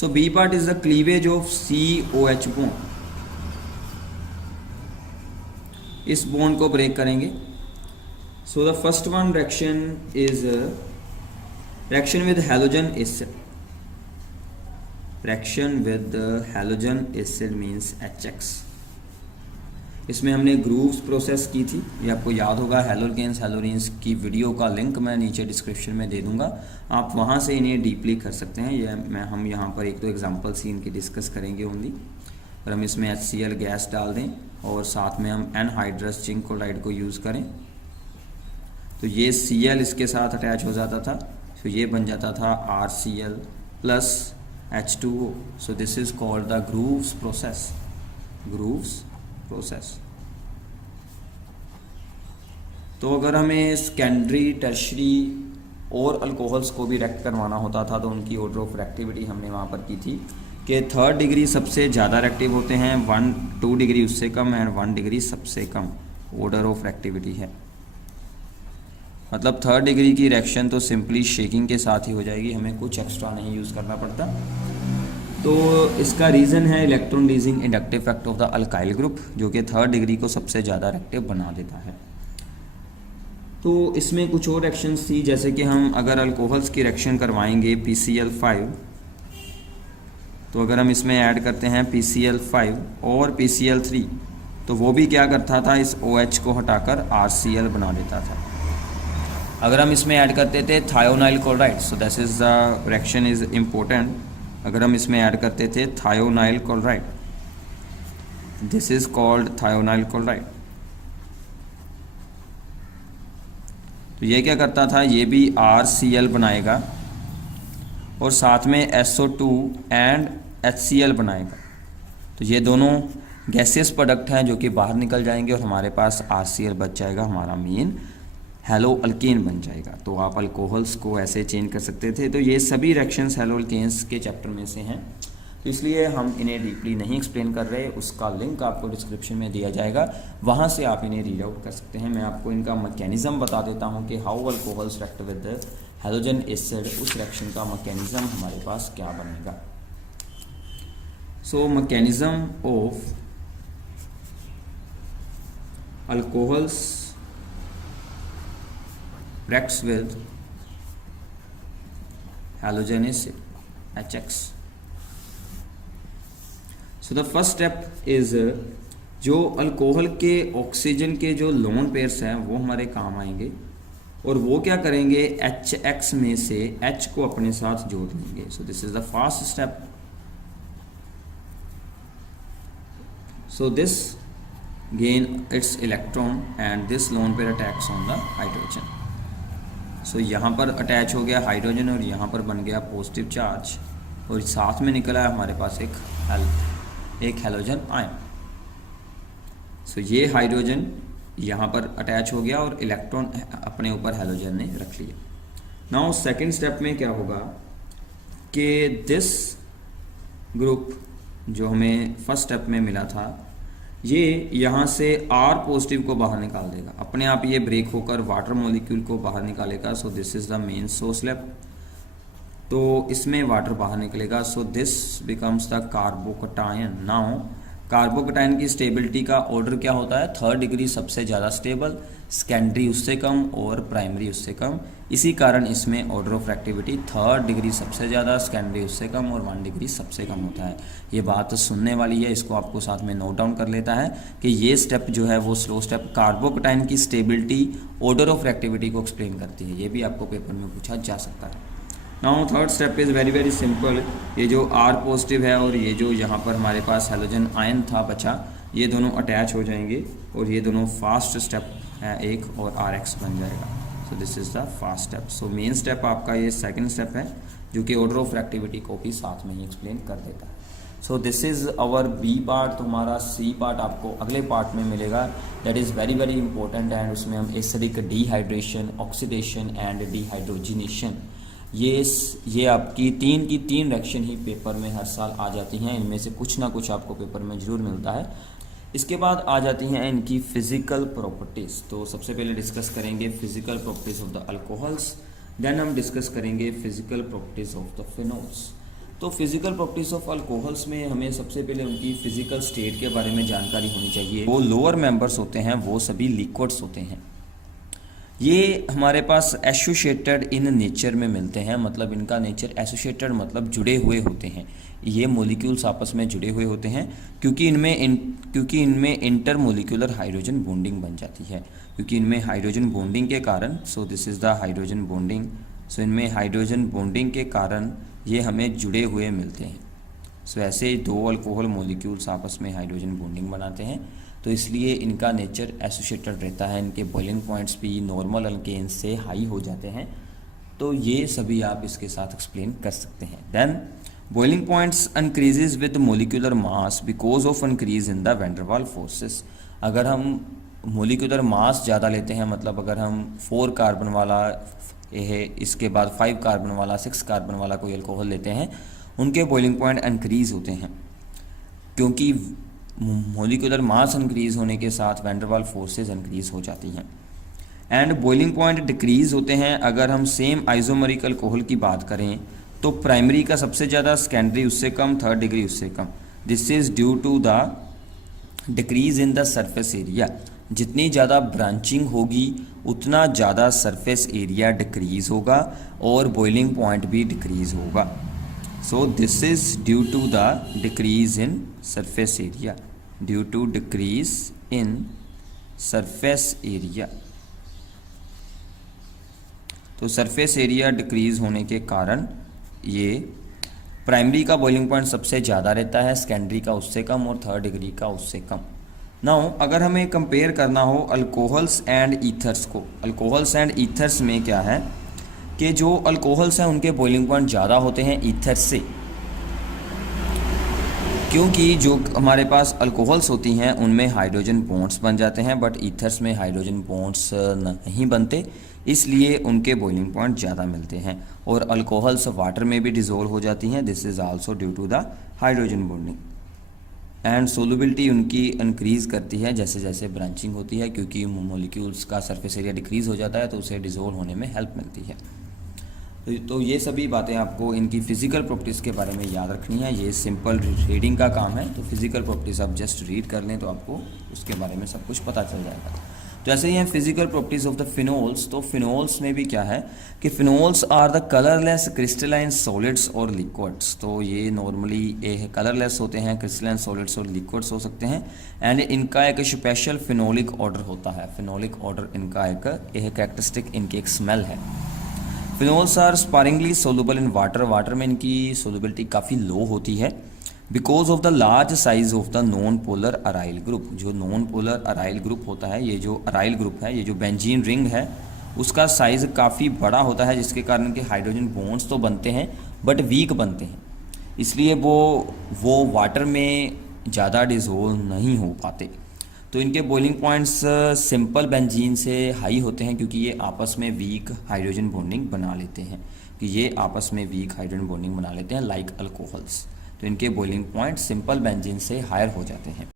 So B part is the cleavage of COH bond. इस bond को break करेंगे। So the first one reaction is reaction with halogen acid. Reaction with halogen acid means HX। इसमें हमने grooves process की थी, ये आपको याद होगा। हैलोकेन्स हैलोरीन्स की वीडियो का लिंक मैं नीचे डिस्क्रिप्शन में दे दूंगा, आप वहाँ से इन्हें डीपली कर सकते हैं। ये हम यहाँ पर एक दो एग्जांपल्स ही इनकी डिस्कस करेंगे ओनली। और हम इसमें HCl गैस डाल दें और साथ में हम एनहाइड्रस जिंक क्लोराइड को यूज़ करें, तो ये Cl इसके साथ अटैच हो जाता था, तो ये बन जाता था RCl plus H2O। So this is called the Grove's process. Grove's process. तो अगर हमें सेकेंडरी टर्शरी और अल्कोहल्स को भी रिएक्ट करवाना होता था तो उनकी ऑर्डर ऑफ रिएक्टिविटी हमने वहाँ पर की थी कि 3rd डिग्री सबसे ज़्यादा रिएक्टिव होते हैं, 2 डिग्री उससे कम एंड 1 डिग्री सबसे कम ऑर्डर ऑफ रिएक्टिविटी है। मतलब 3rd डिग्री की रिएक्शन तो सिंपली शेकिंग के साथ ही हो जाएगी, हमें कुछ एक्स्ट्रा नहीं यूज़ करना पड़ता। तो इसका रीज़न है electron releasing inductive effect of the alkyl group, जो कि 3rd डिग्री को सबसे ज़्यादा रिएक्टिव बना देता है। तो इसमें कुछ और रिएक्शंस थी, जैसे कि हम अगर अल्कोहल्स की रिएक्शन करवाएंगे PCl5, तो अगर हम इसमें ऐड करते हैं PCl5 और PCl3, तो वो भी क्या करता था, इस OH को हटाकर RCl बना देता था। अगर हम इसमें ऐड करते थे thionyl chloride, so this is the reaction is important. अगर हम इसमें ऐड करते थे thionyl chloride, this is called thionyl chloride, तो ये क्या करता था, ये भी RCl बनाएगा और साथ में SO2 एंड HCl बनाएगा। तो ये दोनों गैसियस प्रोडक्ट हैं जो कि बाहर निकल जाएंगे और हमारे पास RCl बच जाएगा, हमारा मेन हेलो अल्केन बन जाएगा। तो आप अल्कोहल्स को ऐसे चेंज कर सकते थे। तो ये सभी रिएक्शंस हेलो अल्केन्स के चैप्टर में से हैं, तो इसलिए हम इन्हें डीपली नहीं एक्सप्लेन कर रहे। उसका लिंक आपको डिस्क्रिप्शन में दिया जाएगा, वहाँ से आप इन्हें रीड आउट कर सकते हैं। मैं आपको इनका मैकेनिज़्म बता देता हूँ कि how alcohols react with halogen acid, उस रिएक्शन का मैकेनिज़्म हमारे पास क्या बनेगा। So mechanism of alcohols reacts with halogen acid HX. So the first step is जो अल्कोहल के ऑक्सीजन के जो लोन पेयर्स हैं वो हमारे काम आएंगे और वो क्या करेंगे, HX में से H को अपने साथ जोड़ लेंगे। सो this is the first step. So this gain its electron and this lone pair attacks on the hydrogen. सो यहाँ पर अटैच हो गया हाइड्रोजन और यहाँ पर बन गया पॉजिटिव चार्ज और साथ में निकला है हमारे पास एक हैलोजन आयन। सो ये हाइड्रोजन यहाँ पर अटैच हो गया और इलेक्ट्रॉन अपने ऊपर हैलोजन ने रख लिया। नाउ सेकंड स्टेप में क्या होगा कि दिस ग्रुप जो हमें फर्स्ट स्टेप में मिला था, ये यहाँ से R पॉजिटिव को बाहर निकाल देगा, अपने आप ये ब्रेक होकर वाटर मॉलिक्यूल को बाहर निकालेगा। सो this is the main source step, तो इसमें वाटर बाहर निकलेगा। So this becomes the carbocation. Now carbocation की स्टेबिलिटी का ऑर्डर क्या होता है, 3rd डिग्री सबसे ज़्यादा स्टेबल, सेकेंडरी उससे कम और प्राइमरी उससे कम। इसी कारण इसमें order of reactivity 3rd degree सबसे ज़्यादा, सेकेंडरी उससे कम और 1 डिग्री सबसे कम होता है। ये बात सुनने वाली है, इसको आपको साथ में नोट डाउन कर लेता है कि ये स्टेप जो है वो स्लो स्टेप कार्बोकटायन की स्टेबिलिटी ऑर्डर ऑफ रिएक्टिविटी को एक्सप्लेन करती है। ये भी आपको पेपर में पूछा जा सकता है। Now third step is very very simple. ये जो R पॉजिटिव है और ये जो यहाँ पर हमारे पास हैलोजन आयन था बचा, ये दोनों अटैच हो जाएंगे और ये दोनों फास्ट स्टेप है एक और RX बन जाएगा। सो this is the fast step. So main step आपका ये सेकंड स्टेप है जो कि ऑर्डर ऑफ रिएक्टिविटी को भी साथ में ही एक्सप्लेन कर देता है। So this is our B part. तो हमारा सी पार्ट आपको अगले पार्ट में मिलेगा, that is very very important. And उसमें हम acidic dehydration, oxidation and dehydrogenation, ये आपकी तीन की तीन रिएक्शन ही पेपर में हर साल आ जाती हैं। इनमें से कुछ ना कुछ आपको पेपर में ज़रूर मिलता है। इसके बाद आ जाती हैं इनकी फिजिकल प्रॉपर्टीज़। तो सबसे पहले डिस्कस करेंगे physical properties of the alcohols, then हम डिस्कस करेंगे physical properties of the phenols. तो फिजिकल प्रॉपर्टीज ऑफ अल्कोहल्स में हमें सबसे पहले उनकी फिजिकल स्टेट के बारे में जानकारी होनी चाहिए। वो लोअर मेंबर्स होते हैं वो सभी लिक्विड्स होते हैं। ये हमारे पास एसोसिएटेड इन नेचर में मिलते हैं, मतलब इनका नेचर एसोसिएटेड मतलब जुड़े हुए होते हैं। ये मॉलिक्यूल्स आपस में जुड़े हुए होते हैं क्योंकि इनमें इंटर मोलिकुलर हाइड्रोजन बॉन्डिंग बन जाती है, क्योंकि इनमें हाइड्रोजन बॉन्डिंग के कारण, so this is the hydrogen bonding, so इनमें हाइड्रोजन बॉन्डिंग के कारण ये हमें जुड़े हुए मिलते हैं। सो ऐसे दो अल्कोहल मॉलिक्यूल्स आपस में हाइड्रोजन बॉन्डिंग बनाते हैं, तो इसलिए इनका नेचर एसोसिएटेड रहता है। इनके बॉइलिंग पॉइंट्स भी नॉर्मल अल्केन्स से हाई हो जाते हैं। तो ये सभी आप इसके साथ एक्सप्लेन कर सकते हैं। Then boiling points increases with molecular mass because of increase in the van der Waals forces. अगर हम मोलिकुलर मास ज़्यादा लेते हैं, मतलब अगर हम 4 कार्बन वाला इसके बाद 5 कार्बन वाला 6 कार्बन वाला कोई अल्कोहल लेते हैं, उनके बॉइलिंग पॉइंट इंक्रीज होते हैं क्योंकि मोलिकुलर मास इंक्रीज होने के साथ van der Waals forces increase हो जाती हैं। एंड बॉइलिंग पॉइंट डिक्रीज होते हैं अगर हम सेम आइसोमरिक अल्कोहल की बात करें तो प्राइमरी का सबसे ज़्यादा, सेकेंडरी उससे कम, थर्ड डिग्री उससे कम। This is due to the decrease in the surface area. जितनी ज़्यादा ब्रांचिंग होगी उतना ज़्यादा सरफेस एरिया डिक्रीज होगा और बॉइलिंग पॉइंट भी डिक्रीज होगा। So this is due to the decrease in surface area, due to decrease in surface area. तो सरफेस एरिया डिक्रीज होने के कारण ये प्राइमरी का बॉइलिंग पॉइंट सबसे ज़्यादा रहता है, सेकेंडरी का उससे कम और थर्ड डिग्री का उससे कम। नाउ अगर हमें कंपेयर करना हो अल्कोहल्स एंड ईथर्स को, अल्कोहल्स एंड ईथर्स में क्या है कि जो अल्कोहल्स हैं उनके बॉइलिंग पॉइंट ज़्यादा होते हैं ईथर्स से, क्योंकि जो हमारे पास अल्कोहल्स होती हैं उनमें हाइड्रोजन बॉन्ड्स बन जाते हैं बट ईथर्स में हाइड्रोजन बॉन्ड्स नहीं बनते, इसलिए उनके बॉइलिंग पॉइंट ज़्यादा मिलते हैं। और अल्कोहल्स वाटर में भी डिज़ोल्व हो जाती हैं, this is also due to the hydrogen bonding. And solubility उनकी इंक्रीज करती है जैसे जैसे ब्रांचिंग होती है, क्योंकि मॉलिक्यूल्स का सरफेस एरिया डिक्रीज हो जाता है तो उसे डिज़ोल्व होने में हेल्प मिलती है। तो ये सभी बातें आपको इनकी फ़िज़िकल प्रॉपर्टीज़ के बारे में याद रखनी है। ये सिंपल रीडिंग का काम है, तो फिज़िकल प्रॉपर्टीज़ आप जस्ट रीड कर लें तो आपको उसके बारे में सब कुछ पता चल जाएगा। तो ऐसे ही हैं physical properties of the phenols. तो फिनोल्स में भी क्या है कि phenols are the colourless crystalline solids और लिक्विड्स। तो ये नॉर्मली कलरलेस होते हैं, क्रिस्टलाइन सॉलिड्स और लिक्विड्स हो सकते हैं। एंड इनका एक स्पेशल फिनोलिक ऑर्डर होता है, फिनोलिक ऑर्डर इनका एक कैरेक्टरिस्टिक, इनकी एक स्मेल है। Phenols are sparingly soluble in water, water में इनकी सोलबिलिटी काफ़ी लो होती है because of the large size of the non polar aryl group. जो नॉन पोलर अराइल ग्रुप होता है, ये जो अराइल ग्रुप है, ये जो बेंजीन रिंग है, उसका साइज़ काफ़ी बड़ा होता है जिसके कारण के हाइड्रोजन बॉन्ड्स तो बनते हैं बट वीक बनते हैं, इसलिए वो वाटर में ज़्यादा डिसोल्व नहीं हो पाते। तो इनके बॉइलिंग पॉइंट्स सिंपल बेंजीन से हाई होते हैं क्योंकि ये आपस में वीक हाइड्रोजन बॉन्डिंग बना लेते हैं, कि ये आपस में वीक हाइड्रोजन बॉन्डिंग बना लेते हैं लाइक अल्कोहल्स। तो इनके बॉइलिंग पॉइंट सिंपल बेंजीन से हायर हो जाते हैं।